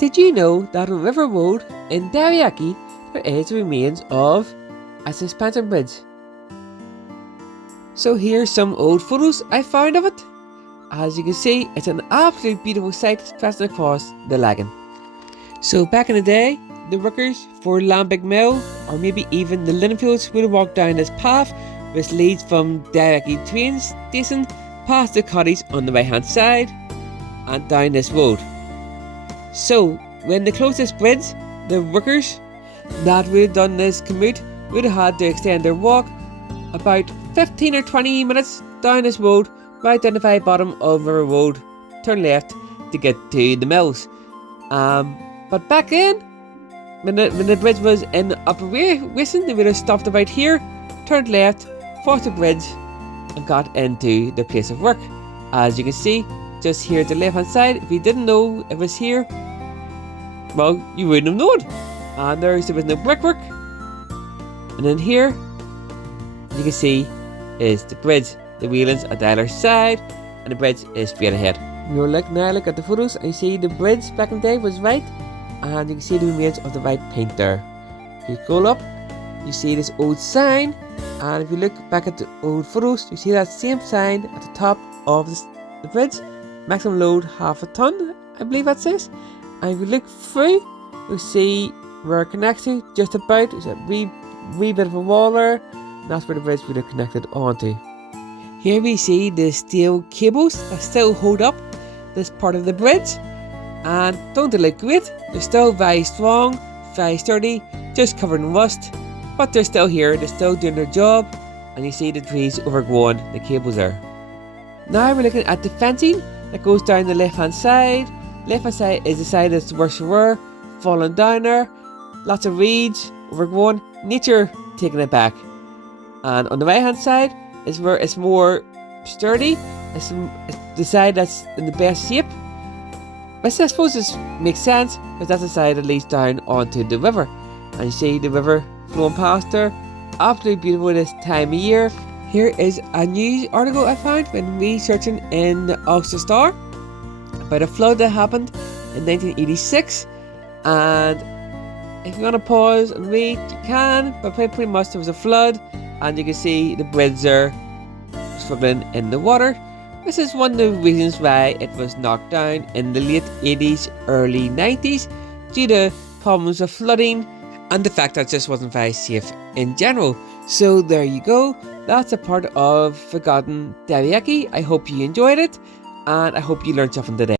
Did you know that on River Road in Derriaghy there is remains of a suspension bridge? So here's some old photos I found of it. As you can see, it's an absolutely beautiful sight stretching across the Lagan. So back in the day, the workers for Lambic Mill, or maybe even the Linfields, would walk down this path which leads from Derriaghy train station past the cottage on the right hand side and down this road. So when they closed this bridge, the workers that would have done this commute would have had to extend their walk about 15 or 20 minutes down this road, right down the very bottom of River Road, turn left to get to the mills. But back then, when the bridge was in operation, they would have stopped about here, turned left, crossed the bridge, and got into their place of work. As you can see, just here at the left hand side, if you didn't know it was here, well, you wouldn't have known. And there was no brickwork. And then here, you can see, is the bridge. The railings are the other side, and the bridge is straight ahead. Now look at the photos, and you see the bridge back in the day was right, and you can see the remains of the white paint there. If you scroll up, you see this old sign, and if you look back at the old photos, you see that same sign at the top of the bridge. Maximum load half a ton, I believe that says. And if you look through, you'll see where it connects to, just about. There's a wee bit of a wall there, and that's where the bridge would have connected onto. Here we see the steel cables that still hold up this part of the bridge, and don't they look great? They're still very strong, very sturdy, just covered in rust, but they're still here, they're still doing their job, and you see the trees overgrown the cables there. Now we're looking at the fencing that goes down the left hand side. Left hand side is the side that's worse for wear, falling down there, lots of reeds, overgrown, nature taking it back. And on the right hand side is where it's more sturdy, it's the side that's in the best shape. I suppose this makes sense, because that's the side that leads down onto the river. And you see the river flowing past there, absolutely beautiful this time of year. Here is a news article I found when researching in the Ulster Star about a flood that happened in 1986, and if you want to pause and read, you can, but pretty much there was a flood, and you can see the bridge there struggling in the water. This is one of the reasons why it was knocked down in the late 80s, early 90s, due to problems of flooding and the fact that it just wasn't very safe in general. So there you go, that's a part of Forgotten Derriaghy. I hope you enjoyed it, and I hope you learned something today.